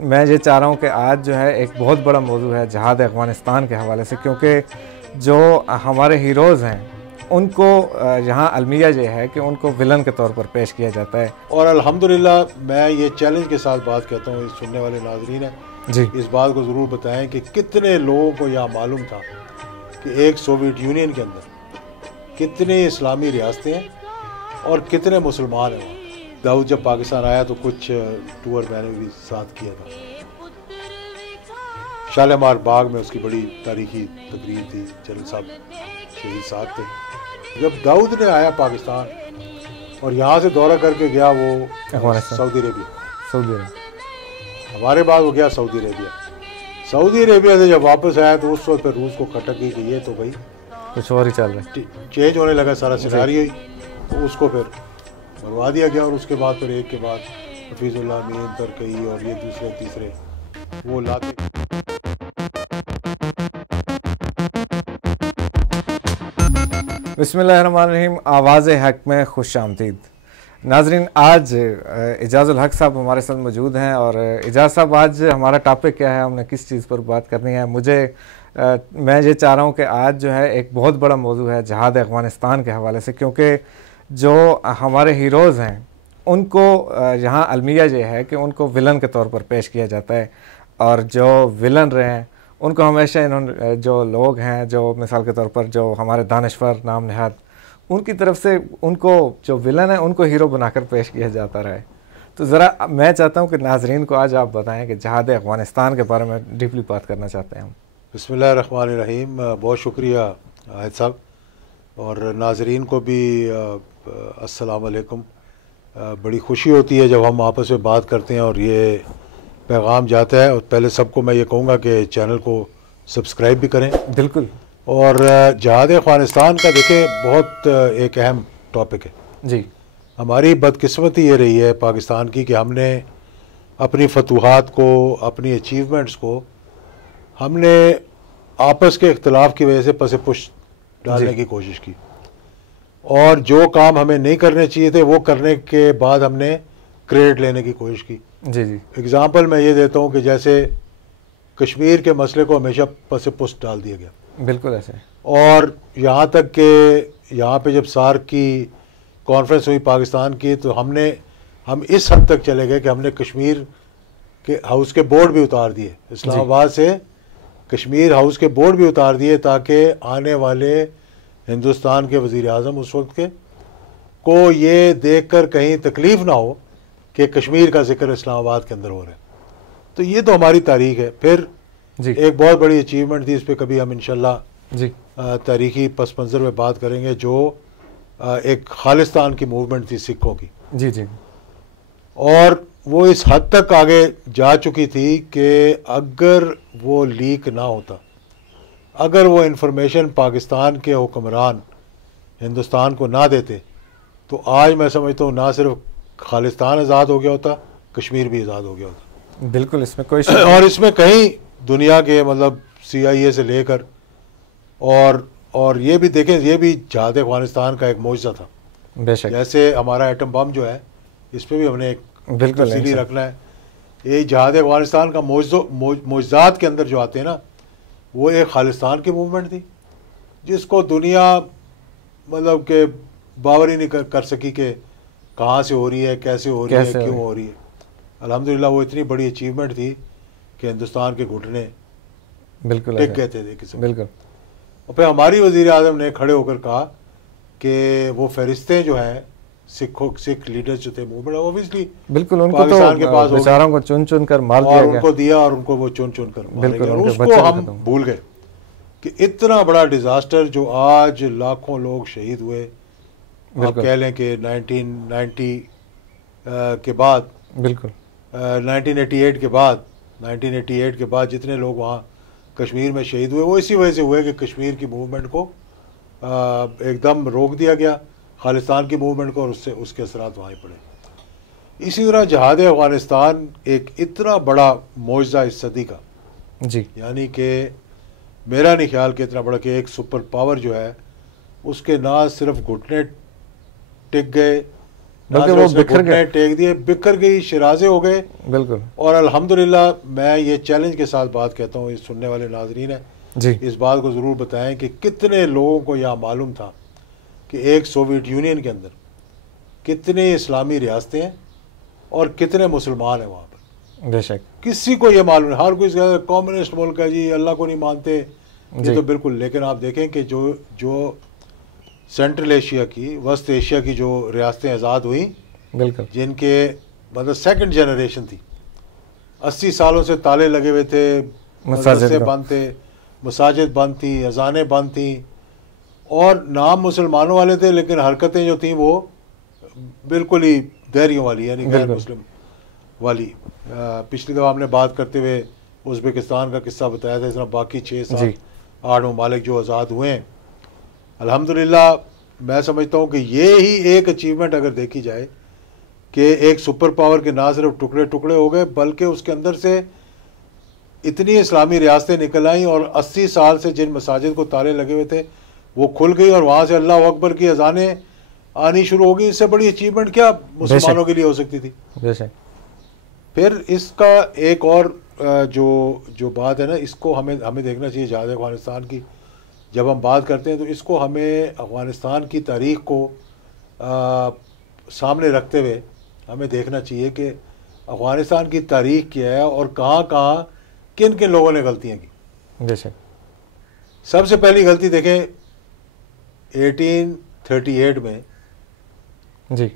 मैं ये चाह रहा हूँ कि आज जो है एक बहुत बड़ा मौजू है जिहाद अफ़गानिस्तान के हवाले से, क्योंकि जो हमारे हीरोज़ हैं उनको यहाँ अलमिया ये है कि उनको विलन के तौर पर पेश किया जाता है। और अल्हम्दुलिल्लाह मैं ये चैलेंज के साथ बात कहता हूँ, इस सुनने वाले नाज़रीन हैं जी, इस बात को ज़रूर बताएं कि कितने लोगों को यह मालूम था कि एक सोवियत यूनियन के अंदर कितने इस्लामी रियासतें हैं और कितने मुसलमान हैं। दाऊद जब पाकिस्तान आया तो कुछ टूर मैंने भी साथ किया था। शालीमार बाग में उसकी बड़ी तारीखी तकरीर थी, जनरल साहब शहीद साहब थे। जब दाऊद ने आया पाकिस्तान और यहाँ से दौरा करके गया वो सऊदी अरेबिया, हमारे बाद वो गया सऊदी अरेबिया से जब वापस आया तो उस वक्त पर रूस को खटक गई कि ये तो भाई कुछ और ही चल रहा है, चेंज होने लगा सारा सिनारियो, तो उसको फिर मरवा दिया गया। और उसके बाद फिर एक के बाद हफीजुल्लाह अमीन तरकई और ये दूसरे तीसरे वो लाते। बिस्मिल्लाहिर्रहमानिर्रहीम। आवाज़ हक में खुश आमदीद नाजरीन। आज एजाज़ुल हक साहब हमारे साथ मौजूद हैं। और एजाज साहब, आज हमारा टॉपिक क्या है, हमने किस चीज़ पर बात करनी है? मैं ये चाह रहा हूँ कि आज जो है एक बहुत बड़ा मौजू है जिहाद अफ़गानिस्तान के हवाले से, क्योंकि जो हमारे हीरोज़ हैं उनको यहाँ अलमिया ये है कि उनको विलन के तौर पर पेश किया जाता है। और जो विलन रहे हैं उनको हमेशा इन्होंने, जो लोग हैं जो मिसाल के तौर पर जो हमारे दानिश्वर नाम नहाद, उनकी तरफ से उनको जो विलन है उनको हीरो बनाकर पेश किया जाता रहा है। तो ज़रा मैं चाहता हूँ कि नाजरीन को आज आप बताएं कि जिहाद अफ़गानिस्तान के बारे में डीपली बात करना चाहते हैं हम। बिस्मिल्लाहिर्रहमानिर्रहीम। बहुत शुक्रिया आयद साहब, और नाजरीन को भी अस्सलाम वालेकुम। बड़ी खुशी होती है जब हम आपस में बात करते हैं और ये पैगाम जाता है। और पहले सबको मैं ये कहूँगा कि चैनल को सब्सक्राइब भी करें। बिल्कुल। और जिहाद अफ़गानिस्तान का देखें बहुत एक अहम टॉपिक है जी। हमारी बदकिस्मती ये रही है पाकिस्तान की कि हमने अपनी फतूहात को, अपनी अचीवमेंट्स को हमने आपस के इख्तलाफ की वजह से पसे पुश डालने की कोशिश की, और जो काम हमें नहीं करने चाहिए थे वो करने के बाद हमने क्रेडिट लेने की कोशिश की। जी जी। एग्ज़ाम्पल मैं ये देता हूँ कि जैसे कश्मीर के मसले को हमेशा पसे पुश डाल दिया गया। बिल्कुल ऐसे। और यहाँ तक कि यहाँ पे जब सार्क की कॉन्फ्रेंस हुई पाकिस्तान की, तो हम इस हद तक चले गए कि हमने कश्मीर के हाउस के बोर्ड भी उतार दिए, इस्लामाबाद से कश्मीर हाउस के बोर्ड भी उतार दिए, ताकि आने वाले हिंदुस्तान के वज़ीर आज़म उस वक्त के को ये देख कर कहीं तकलीफ़ ना हो कि कश्मीर का जिक्र इस्लामाबाद के अंदर हो रहा है। तो ये तो हमारी तारीख है। फिर एक बहुत बड़ी अचीवमेंट थी, इस पर कभी हम इंशाल्लाह जी तारीखी पस मंज़र में बात करेंगे, जो एक खालिस्तान की मूवमेंट थी सिखों की। जी जी। और वो इस हद तक आगे जा चुकी थी कि अगर वो लीक ना होता, अगर वो इन्फॉर्मेशन पाकिस्तान के हुक्मरान हिंदुस्तान को ना देते, तो आज मैं समझता हूँ ना सिर्फ खालिस्तान आज़ाद हो गया होता, कश्मीर भी आज़ाद हो गया होता। बिल्कुल, इसमें कोई और इसमें कहीं दुनिया के मतलब CIA से लेकर और ये भी देखें, ये भी जिहाद अफ़गानिस्तान का एक मौजज़ा था। बेशक। जैसे हमारा एटम बम जो है, इस पर भी हमने एक तफसीली रखना है। ये जिहाद अफ़गानिस्तान का मौजज़ात के अंदर जो आते हैं ना, वो एक खालिस्तान की मूवमेंट थी जिसको दुनिया मतलब के बावर ही नहीं कर सकी कि कहाँ से हो रही है, कैसे हो रही है, क्यों हो रही है। अल्हम्दुलिल्लाह वो इतनी बड़ी अचीवमेंट थी कि हिंदुस्तान के घुटने बिल्कुल टिक गए थे किसी। बिल्कुल। और फिर हमारी वज़ीर आज़म ने खड़े होकर कहा कि वो फरिश्ते जो हैं सिख लीडर्स जो थे मूवमेंट, ऑब्वियसली बिल्कुल उनको पाकिस्तान के पास बेचारों को चुन चुन कर मार दिया गया, उनको दिया और उनको वो चुन चुन कर मार दिया। और उसको हम भूल गए कि इतना बड़ा डिजास्टर जो आज लाखों लोग शहीद हुए, आप कह लें कि 1990 के बाद, बिल्कुल 1988 के बाद जितने लोग वहाँ कश्मीर में शहीद हुए, वो इसी वजह से हुए कि कश्मीर की मूवमेंट को एकदम रोक दिया गया, खालिस्तान की मूवमेंट को, और उसके असरात वहाँ पड़े। इसी तरह जिहाद अफ़गानिस्तान एक इतना बड़ा मौजज़ा इस सदी का, जी, यानी कि मेरा नहीं ख्याल कि इतना बड़ा कि एक सुपर पावर जो है उसके ना सिर्फ घुटने टिक गए, बल्कि वो बिखर गए, टेक दिए, बिखर गई, शिराजे हो गए। बिल्कुल। और अल्हम्दुलिल्लाह मैं ये चैलेंज के साथ बात कहता हूँ, इस सुनने वाले नाजरीन है जी, इस बात को ज़रूर बताएं कि कितने लोगों को यह मालूम था कि एक सोवियत यूनियन के अंदर कितने इस्लामी रियासतें हैं और कितने मुसलमान हैं वहाँ पर। बेशक किसी को ये मालूम नहीं, हर कोई कम्युनिस्ट मुल्क है जी, अल्लाह को नहीं मानते, ये तो बिल्कुल। लेकिन आप देखें कि जो सेंट्रल एशिया की, वस्त एशिया की जो रियासतें आज़ाद हुई, बिल्कुल, जिनके मतलब सेकंड जनरेशन थी, 80 सालों से ताले लगे हुए थे, मदरसे बंद थे, मसाजिद बंद थी, अजानें बंद थी, और नाम मुसलमानों वाले थे लेकिन हरकतें जो थी वो बिल्कुल ही दैरियों वाली, यानी गैर मुस्लिम वाली। पिछली दफ़ा हमने बात करते हुए उज़्बेकिस्तान का किस्सा बताया था। इस तरह बाकी 6-7-8 ममालिक जो आज़ाद हुए हैं, अल्हम्दुलिल्लाह मैं समझता हूँ कि ये ही एक अचीवमेंट अगर देखी जाए कि एक सुपर पावर के ना सिर्फ टुकड़े टुकड़े हो गए, बल्कि उसके अंदर से इतनी इस्लामी रियासतें निकल आईं, और 80 साल से जिन मसाजिद को ताले लगे हुए थे वो खुल गई, और वहाँ से अल्लाह अकबर की अजानें आनी शुरू हो गई। इससे बड़ी अचीवमेंट क्या मुसलमानों के लिए हो सकती थी। फिर इसका एक और जो बात है ना, इसको हमें देखना चाहिए जहाज़ अफ़गानिस्तान की जब हम बात करते हैं, तो इसको हमें अफ़गानिस्तान की तारीख़ को सामने रखते हुए हमें देखना चाहिए कि अफ़गानिस्तान की तारीख़ क्या है और कहाँ कहाँ किन किन लोगों ने गलतियाँ की। जैसे सबसे पहली गलती देखें 1838 में जी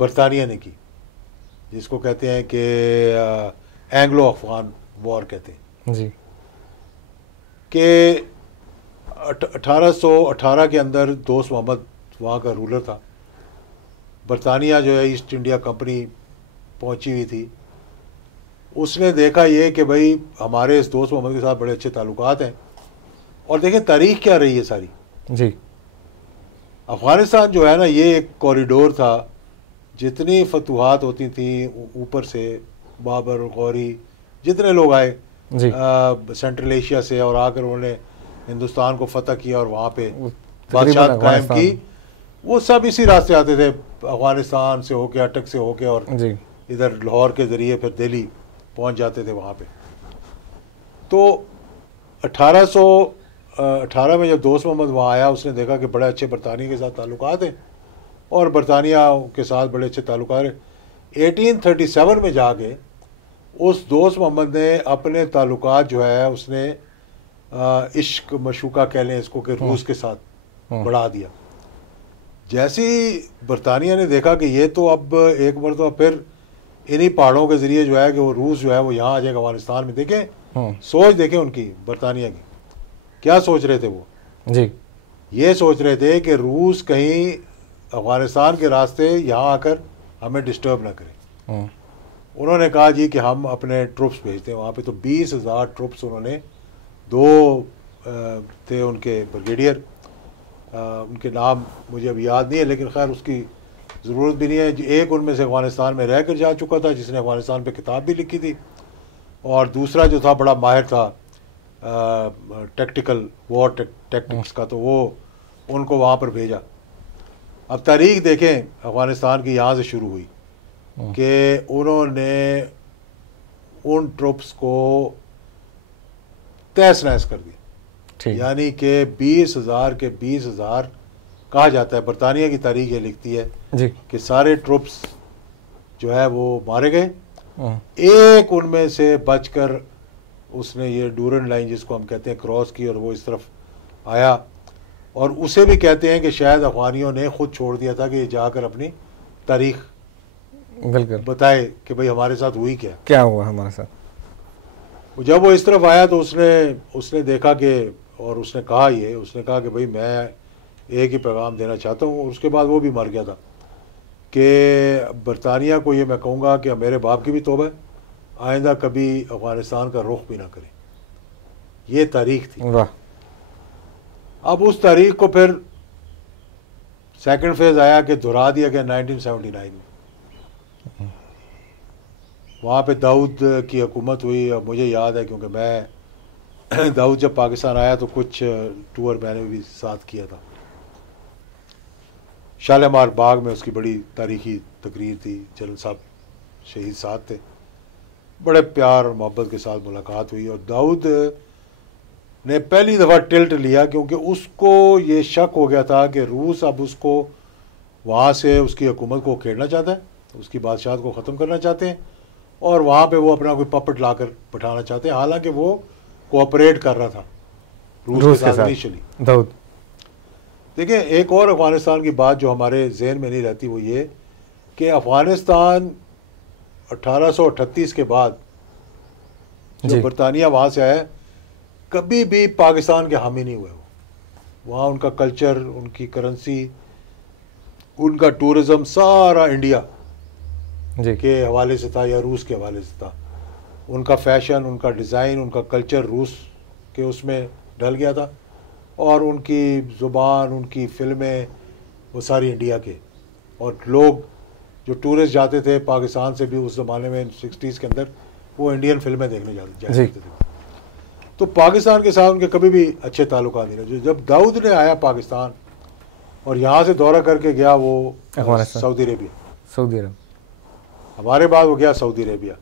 बरतानिया ने की, जिसको कहते हैं कि एंग्लो अफगान वॉर कहते हैं जी, कि 1818 के अंदर दोस्त मोहम्मद वहाँ का रूलर था। बरतानिया जो है ईस्ट इंडिया कंपनी पहुँची हुई थी, उसने देखा ये कि भाई हमारे इस दोस्त मोहम्मद के साथ बड़े अच्छे ताल्लुकात हैं, और देखें तारीख क्या रही है सारी जी। अफ़गानिस्तान जो है ना, ये एक कॉरिडोर था, जितनी फतूहात होती थी ऊपर से, बाबर गौरी जितने लोग आए सेंट्रल एशिया से और आकर उन्होंने हिंदुस्तान को फतह किया और वहाँ पे बादशाह कायम की, वो सब इसी रास्ते आते थे, अफ़गानिस्तान से होके, अटक से होके, और इधर लाहौर के ज़रिए फिर दिल्ली पहुँच जाते थे वहाँ पे। तो 1818 में जब दोस्त मोहम्मद वहाँ आया, उसने देखा कि बड़े अच्छे बरतानिया के साथ ताल्लुकात हैं और बरतानिया के साथ बड़े अच्छे ताल्लुकात हैं। 1837 में जाके उस दोस्त मोहम्मद ने अपने ताल्लुकात जो है उसने इश्क मशूका कह लें इसको, कि रूस के साथ बढ़ा दिया। जैसे ही बरतानिया ने देखा कि ये तो अब एक मरतबा फिर इन्हीं पहाड़ों के ज़रिए जो है कि वो रूस जो है वो यहाँ आ जाएगा अफगानिस्तान में। देखें सोच, देखें उनकी बरतानिया की क्या सोच रहे थे वो जी, ये सोच रहे थे कि रूस कहीं अफगानिस्तान के रास्ते यहाँ आकर हमें डिस्टर्ब ना करे। उन्होंने कहा जी कि हम अपने ट्रुप्स भेजते हैं वहाँ पे। तो 20,000 ट्रुप्स उन्होंने, दो थे उनके ब्रिगेडियर, उनके नाम मुझे अब याद नहीं है, लेकिन खैर उसकी ज़रूरत भी नहीं है। एक उनमें से अफ़गानिस्तान में रह कर जा चुका था, जिसने अफ़गानिस्तान पे किताब भी लिखी थी, और दूसरा जो था बड़ा माहिर था टैक्टिकल वॉर टैक्टिक्स का, तो वो उनको वहाँ पर भेजा। अब तारीख देखें अफ़गानिस्तान की यहाँ से शुरू हुई कि उन्होंने उन ट्रुप्स को तहस नहस कर दिया, यानी कि 20,000 के 20,000 कहा जाता है। बरतानिया की तारीख ये लिखती है जी कि सारे ट्रुप्स जो है वो मारे गए। एक उनमें से बचकर उसने ये डूरन लाइन जिसको हम कहते हैं क्रॉस की, और वो इस तरफ आया, और उसे भी कहते हैं कि शायद अफगानियों ने खुद छोड़ दिया था कि ये जाकर अपनी तारीख बिल्कुल बताए कि भाई हमारे साथ हुई क्या हुआ हमारे साथ। जब वो इस तरफ आया तो उसने देखा कि, और उसने कहा कि भाई मैं एक ही पैगाम देना चाहता हूँ। और उसके बाद वो भी मर गया था कि बरतानिया को ये मैं कहूँगा कि मेरे बाप की भी तौबा है, आइंदा कभी अफ़गानिस्तान का रुख भी ना करें। ये तारीख थी। वाह। अब उस तारीख को फिर सेकंड फेज़ आया कि दोहरा दिया गया 1979 में। वहाँ पे दाऊद की हुकूमत हुई। अब मुझे याद है क्योंकि मैं दाऊद जब पाकिस्तान आया तो कुछ टूर मैंने भी साथ किया था। शालीमार बाग में उसकी बड़ी तारीखी तकरीर थी, जनरल साहब शहीद साथ थे, बड़े प्यार और मोहब्बत के साथ मुलाकात हुई। और दाऊद ने पहली दफ़ा टिल्ट लिया क्योंकि उसको ये शक हो गया था कि रूस अब उसको वहाँ से उसकी हुकूमत को उखेड़ना चाहता है, उसकी बादशाहत को ख़त्म करना चाहते हैं और वहाँ पे वो अपना कोई पपट ला कर बैठाना चाहते हैं। हालांकि वो कोऑपरेट कर रहा था रूस के साथ इनिशियली। दाऊद देखिए, एक और अफ़गानिस्तान की बात जो हमारे जहन में नहीं रहती वो ये कि अफ़गानिस्तान 1838 के बाद जो बरतानिया वहाँ से आया, कभी भी पाकिस्तान के हामी नहीं हुए। वो वहाँ उनका कल्चर, उनकी करेंसी, उनका टूरिज़म सारा इंडिया के हवाले से था या रूस के हवाले से था। उनका फैशन, उनका डिज़ाइन, उनका कल्चर रूस के उसमें ढल गया था और उनकी ज़ुबान, उनकी फ़िल्में, वो सारी इंडिया के। और लोग जो टूरिस्ट जाते थे पाकिस्तान से भी उस ज़माने में 60s के अंदर, वो इंडियन फिल्में देखने जाते थे। तो पाकिस्तान के साथ उनके कभी भी अच्छे ताल्लुकात नहीं रहे। जब दाऊद ने आया पाकिस्तान और यहाँ से दौरा करके गया वो सऊदी अरेबिया, हमारे बाद वो गया सऊदी अरेबिया।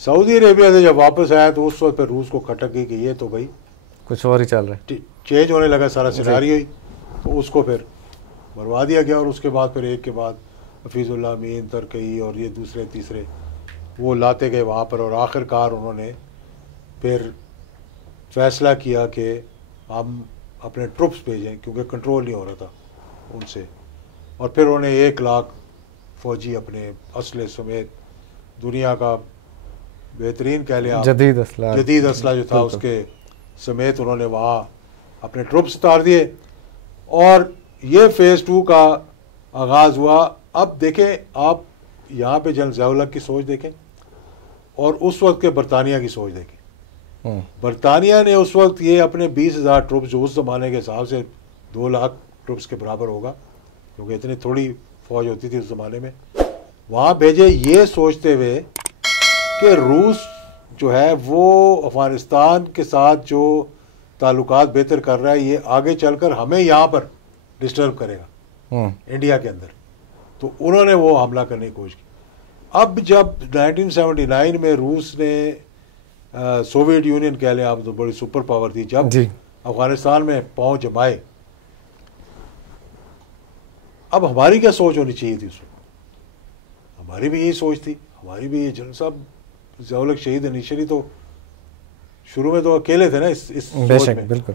सऊदी अरेबिया से जब वापस आया तो उस वक्त पर रूस को खटक गई कि ये तो भाई कुछ और ही चल रहा है, चेंज होने लगा सारा सिनारियो ही। तो उसको फिर मरवा दिया गया और उसके बाद फिर एक के बाद हफीज़ुल्लाह अमीन, तरकई और ये दूसरे तीसरे वो लाते गए वहाँ पर। और आखिरकार उन्होंने फिर फैसला किया कि हम अपने ट्रुप्स भेजें क्योंकि कंट्रोल नहीं हो रहा था उनसे। और फिर उन्होंने 1 लाख फ़ौजी अपने असले समेत, दुनिया का बेहतरीन कह लें जदीद असला जो था उसके समेत उन्होंने वहाँ अपने ट्रुप्स उतार दिए और ये फ़ेज़ 2 का आगाज़ हुआ। अब देखें आप यहाँ पे जनरल ज़िया-उल हक की सोच देखें और उस वक्त के बरतानिया की सोच देखें। बरतानिया ने उस वक्त ये अपने 20,000 ट्रुप्स, जो उस ज़माने के हिसाब से 2 लाख ट्रुप्स के बराबर होगा क्योंकि इतनी थोड़ी फ़ौज होती थी उस ज़माने में, वहाँ भेजे ये सोचते हुए कि रूस जो है वो अफ़गानिस्तान के साथ जो ताल्लुकात बेहतर कर रहा है, ये आगे चलकर हमें यहाँ पर डिस्टर्ब करेगा इंडिया के अंदर। तो उन्होंने वो हमला करने की कोशिश की। अब जब 1979 में रूस ने सोवियत यूनियन कह लें आप, तो बड़ी सुपर पावर थी, जब अफ़गानिस्तान में पहुँच जमाए, अब हमारी क्या सोच होनी चाहिए थी उस वक्त? हमारी भी यही सोच थी, हमारी भी ये जनरल साहब ज़िया-उल हक शहीद इनिशियली तो शुरू में तो अकेले थे ना इस सोच में। बिल्कुल।